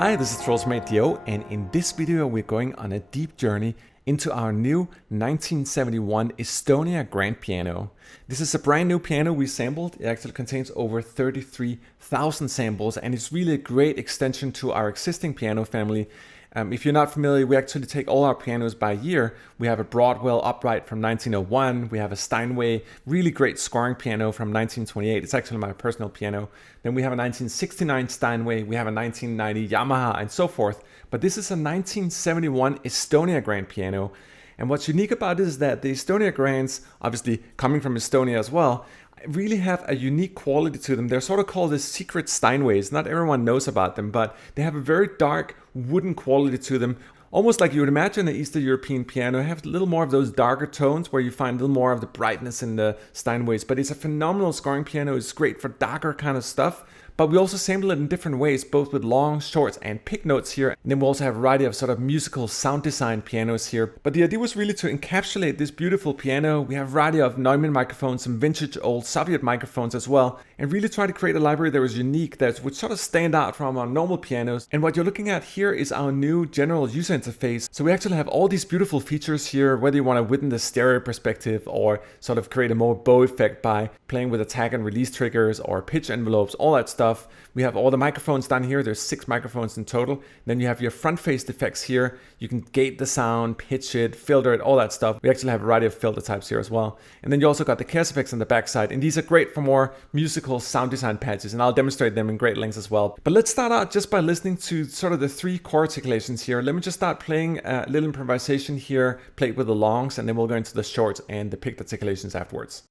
Hi, this is Troll's mate Dio, and in this video we're going on a deep journey into our new 1971 Estonia Grand Piano. This is a brand new piano we sampled. It actually contains over 33,000 samples, and it's really a great extension to our existing piano family. If you're not familiar, we actually take all our pianos by year. We have a Broadwell upright from 1901. We have a Steinway, really great scoring piano from 1928. It's actually my personal piano. Then we have a 1969 Steinway. We have a 1990 Yamaha and so forth. But this is a 1971 Estonia Grand Piano. And what's unique about it is that the Estonia Grands, obviously coming from Estonia as well, really have a unique quality to them. They're sort of called the secret Steinways. Not everyone knows about them, but they have a very dark wooden quality to them. Almost like you would imagine an Eastern European piano. They have a little more of those darker tones where you find a little more of the brightness in the Steinways. But it's a phenomenal scoring piano. It's great for darker kind of stuff. But we also sample it in different ways, both with long, shorts, and pick notes here. And then we also have a variety of sort of musical sound design pianos here. But the idea was really to encapsulate this beautiful piano. We have a variety of Neumann microphones, some vintage old Soviet microphones as well, and really try to create a library that was unique, that would sort of stand out from our normal pianos. And what you're looking at here is our new general user interface. So we actually have all these beautiful features here, whether you want to widen the stereo perspective or sort of create a more bow effect by playing with attack and release triggers or pitch envelopes, all that stuff. We have all the microphones down here. There's 6 microphones in total. Then you have your front-faced effects here. You can gate the sound, pitch it, filter it, all that stuff. We actually have a variety of filter types here as well. And then you also got the chaos effects on the backside. And these are great for more musical sound design patches. And I'll demonstrate them in great lengths as well. But let's start out just by listening to sort of the 3 chord articulations here. Let me just start playing a little improvisation here, played with the longs, and then we'll go into the shorts and the picked articulations afterwards.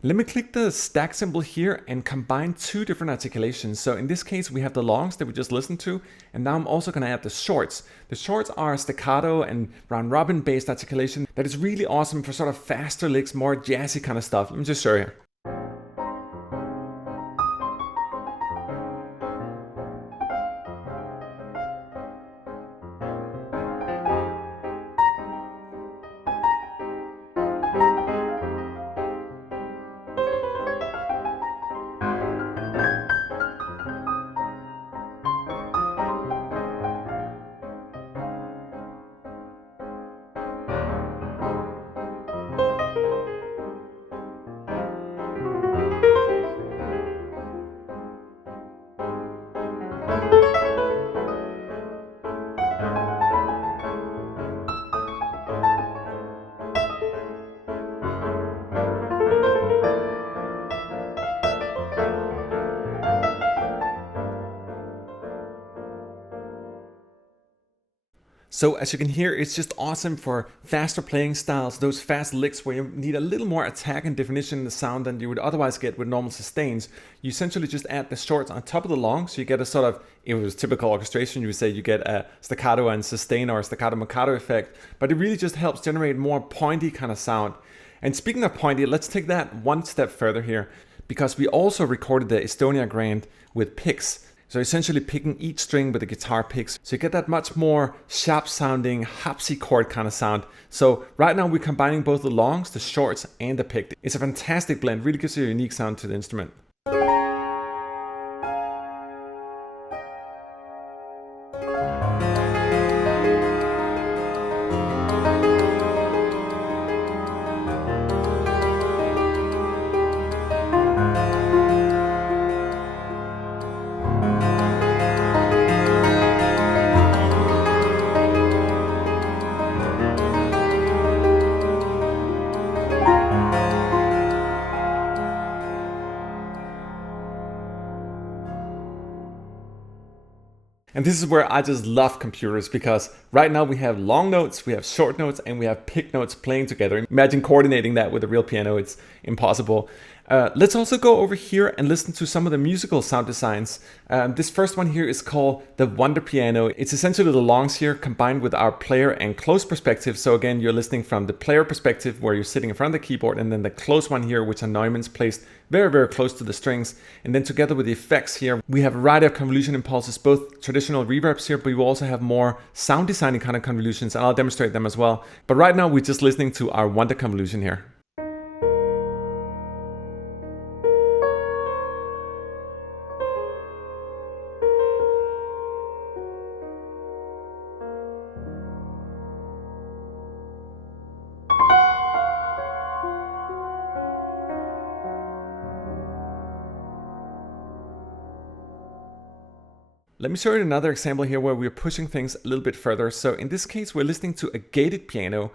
Let me click the stack symbol here and combine 2 different articulations. So in this case, we have the longs that we just listened to, and now I'm also going to add the shorts. The shorts are staccato and round robin based articulation that is really awesome for sort of faster licks, more jazzy kind of stuff. Let me just show you. So as you can hear, it's just awesome for faster playing styles, those fast licks where you need a little more attack and definition in the sound than you would otherwise get with normal sustains. You essentially just add the shorts on top of the long, so you get a sort of, if it was typical orchestration, you would say you get a staccato and sustain or a staccato maccato effect, but it really just helps generate more pointy kind of sound. And speaking of pointy, let's take that one step further here, because we also recorded the Estonia Grand with picks. So essentially picking each string with the guitar picks. So you get that much more sharp sounding harpsichord kind of sound. So right now we're combining both the longs, the shorts, and the pick. It's a fantastic blend, really gives you a unique sound to the instrument. And this is where I just love computers, because right now we have long notes, we have short notes, and we have pick notes playing together. Imagine coordinating that with a real piano, it's impossible. Let's also go over here and listen to some of the musical sound designs. This first one here is called the Wonder Piano. It's essentially the longs here combined with our player and close perspective. So again, you're listening from the player perspective where you're sitting in front of the keyboard, and then the close one here, which are Neumann's placed very, very close to the strings. And then together with the effects here, we have a variety of convolution impulses, both traditional reverbs here, but we will also have more sound designing kind of convolutions, and I'll demonstrate them as well. But right now we're just listening to our Wonder convolution here. Let me show you another example here where we're pushing things a little bit further. So in this case, we're listening to a gated piano.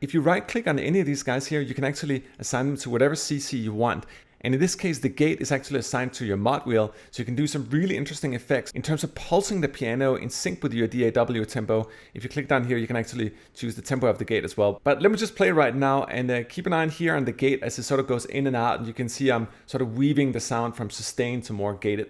If you right click on any of these guys here, you can actually assign them to whatever CC you want. And in this case, the gate is actually assigned to your mod wheel. So you can do some really interesting effects in terms of pulsing the piano in sync with your DAW tempo. If you click down here, you can actually choose the tempo of the gate as well. But let me just play right now and keep an eye on here on the gate as it sort of goes in and out. And you can see I'm sort of weaving the sound from sustained to more gated.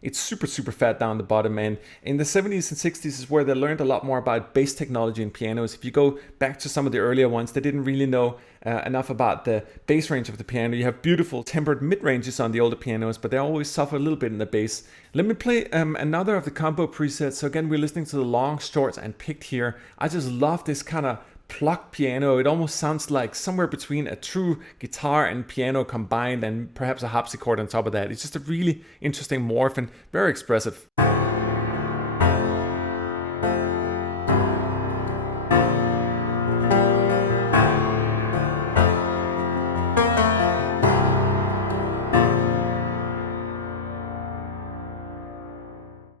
It's super, super fat down the bottom, and in the 70s and 60s is where they learned a lot more about bass technology in pianos. If you go back to some of the earlier ones, they didn't really know enough about the bass range of the piano. You have beautiful tempered mid-ranges on the older pianos, but they always suffer a little bit in the bass. Let me play another of the combo presets. So again, we're listening to the long, shorts, and picked here. I just love this kind of plucked piano. It almost sounds like somewhere between a true guitar and piano combined, and perhaps a harpsichord on top of that. It's just a really interesting morph and very expressive.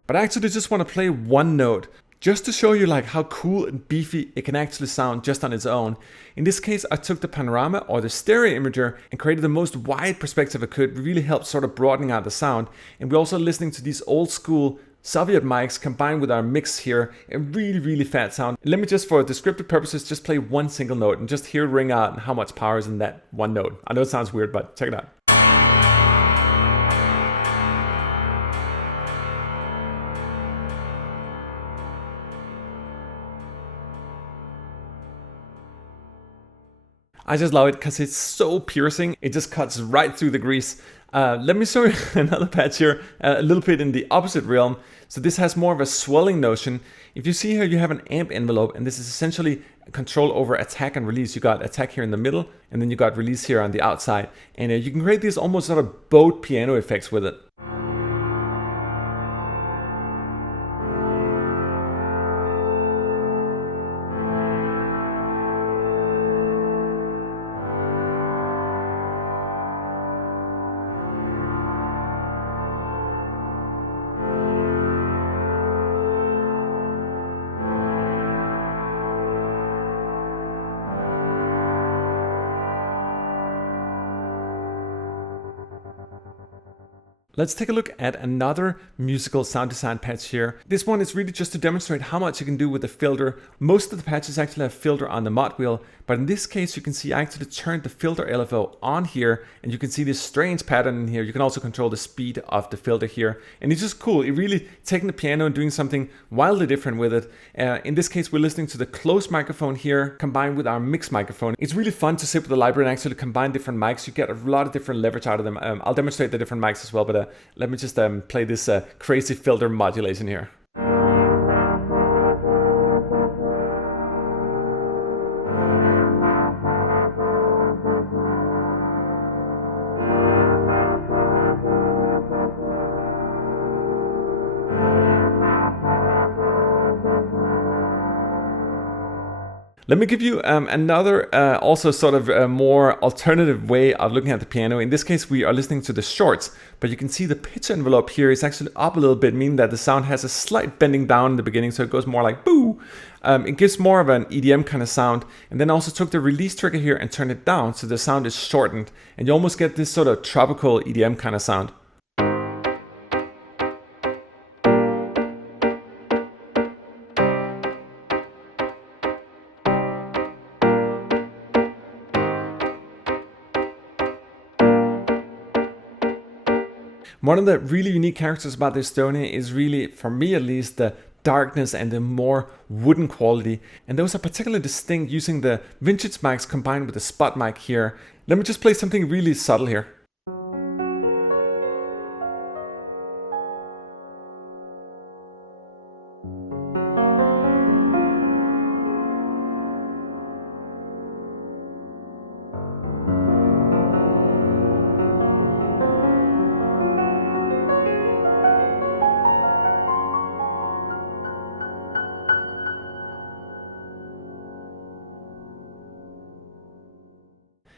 But I actually just want to play one note, just to show you like how cool and beefy it can actually sound just on its own. In this case, I took the panorama or the stereo imager and created the most wide perspective I could. It really helped sort of broadening out the sound. And we're also listening to these old school Soviet mics combined with our mix here, a really, really fat sound. Let me just, for descriptive purposes, just play one single note and just hear it ring out and how much power is in that one note. I know it sounds weird, but check it out. I just love it because it's so piercing. It just cuts right through the grease. Let me show you another patch here, a little bit in the opposite realm. So this has more of a swelling notion. If you see here, you have an amp envelope, and this is essentially control over attack and release. You got attack here in the middle, and then you got release here on the outside. And you can create these almost sort of boat piano effects with it. Let's take a look at another musical sound design patch here. This one is really just to demonstrate how much you can do with the filter. Most of the patches actually have filter on the mod wheel, but in this case you can see I actually turned the filter LFO on here, and you can see this strange pattern in here. You can also control the speed of the filter here, and it's just cool. It really taking the piano and doing something wildly different with it. In this case we're listening to the closed microphone here combined with our mixed microphone. It's really fun to sit with the library and actually combine different mics. You get a lot of different leverage out of them. I'll demonstrate the different mics as well, but let me just play this crazy filter modulation here. Let me give you another also sort of more alternative way of looking at the piano. In this case, we are listening to the shorts, but you can see the pitch envelope here is actually up a little bit, meaning that the sound has a slight bending down in the beginning, so it goes more like boo. It gives more of an EDM kind of sound, and then also took the release trigger here and turned it down, so the sound is shortened, and you almost get this sort of tropical EDM kind of sound. One of the really unique characters about the Estonia is really, for me at least, the darkness and the more wooden quality. And those are particularly distinct using the vintage mics combined with the spot mic here. Let me just play something really subtle here.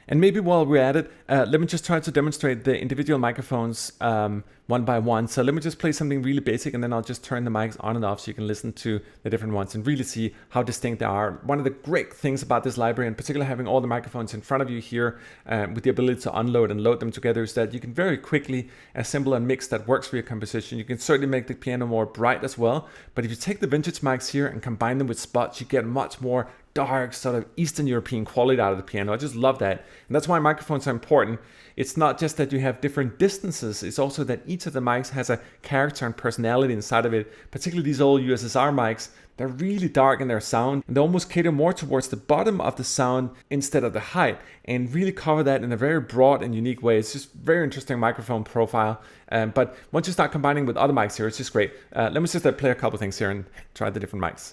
And maybe while we're at it, let me just try to demonstrate the individual microphones one by one. So let me just play something really basic, and then I'll just turn the mics on and off so you can listen to the different ones and really see how distinct they are. One of the great things about this library, in particular having all the microphones in front of you here with the ability to unload and load them together, is that you can very quickly assemble a mix that works for your composition. You can certainly make the piano more bright as well, but if you take the vintage mics here and combine them with spots, you get much more dark sort of Eastern European quality out of the piano. I just love that. And that's why microphones are important. It's not just that you have different distances, it's also that each of the mics has a character and personality inside of it. Particularly these old USSR mics, they're really dark in their sound, and they almost cater more towards the bottom of the sound instead of the height, and really cover that in a very broad and unique way. It's just very interesting microphone profile. But once you start combining with other mics here, it's just great. Let me just play a couple things here and try the different mics.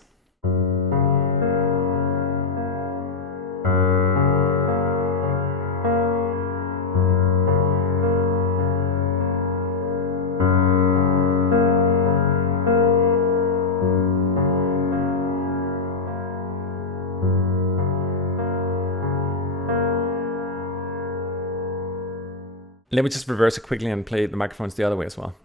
Let me just reverse it quickly and play the microphones the other way as well.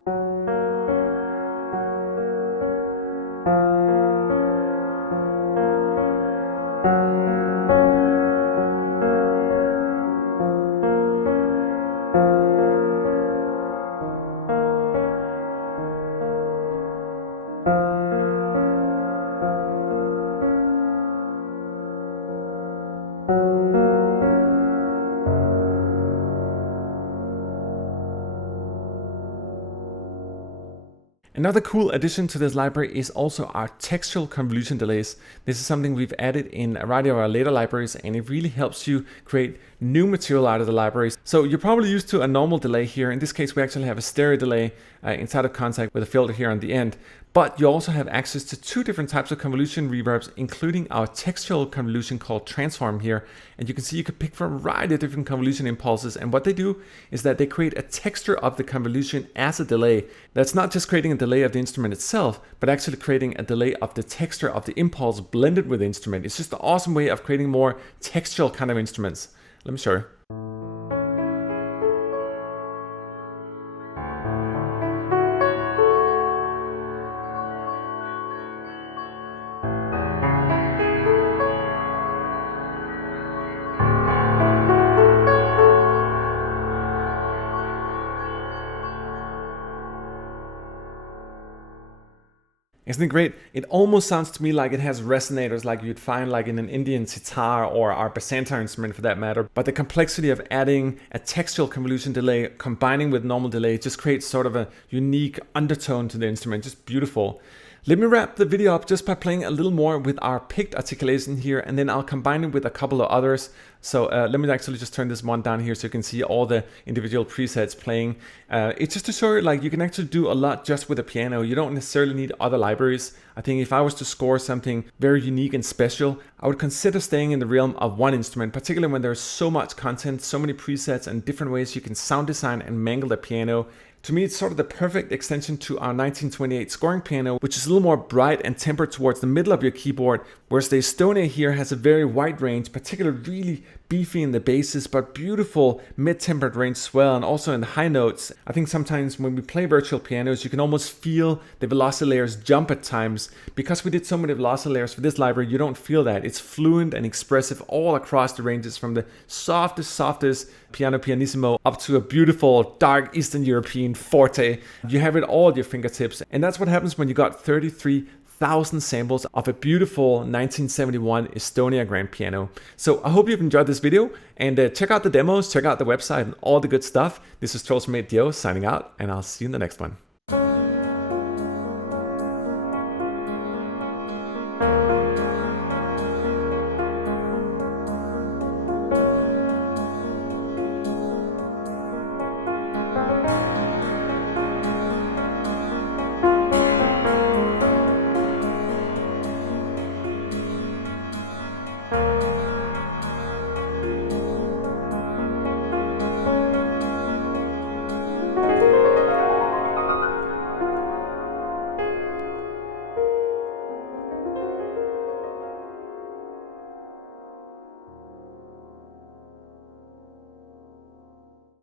Another cool addition to this library is also our textual convolution delays. This is something we've added in a variety of our later libraries, and it really helps you create new material out of the libraries. So you're probably used to a normal delay here. In this case, we actually have a stereo delay inside of Contact with a filter here on the end. But you also have access to two different types of convolution reverbs, including our textual convolution called transform here. And you can see you can pick from a variety of different convolution impulses. And what they do is that they create a texture of the convolution as a delay. That's not just creating a delay of the instrument itself, but actually creating a delay of the texture of the impulse blended with the instrument. It's just an awesome way of creating more textual kind of instruments. Let me show you. Isn't it great? It almost sounds to me like it has resonators like you'd find like in an Indian sitar or our Basanta instrument for that matter. But the complexity of adding a textual convolution delay combining with normal delay just creates sort of a unique undertone to the instrument. Just beautiful. Let me wrap the video up just by playing a little more with our picked articulation here, and then I'll combine it with a couple of others. So let me actually just turn this one down here so you can see all the individual presets playing. It's just to show you like you can actually do a lot just with a piano. You don't necessarily need other libraries. I think if I was to score something very unique and special, I would consider staying in the realm of one instrument, particularly when there's so much content, so many presets and different ways you can sound design and mangle the piano. To me, it's sort of the perfect extension to our 1928 scoring piano, which is a little more bright and tempered towards the middle of your keyboard, whereas the Estonia here has a very wide range, particularly really beefy in the basses, but beautiful mid-tempered range as well, and also in the high notes. I think sometimes when we play virtual pianos, you can almost feel the velocity layers jump at times. Because we did so many velocity layers for this library, you don't feel that. It's fluent and expressive all across the ranges, from the softest piano pianissimo up to a beautiful dark Eastern European forte. You have it all at your fingertips, and that's what happens when you got 33,000 samples of a beautiful 1971 Estonia Grand Piano. So I hope you've enjoyed this video, and check out the demos, check out the website and all the good stuff. This is Trolls from 8DO signing out, and I'll see you in the next one.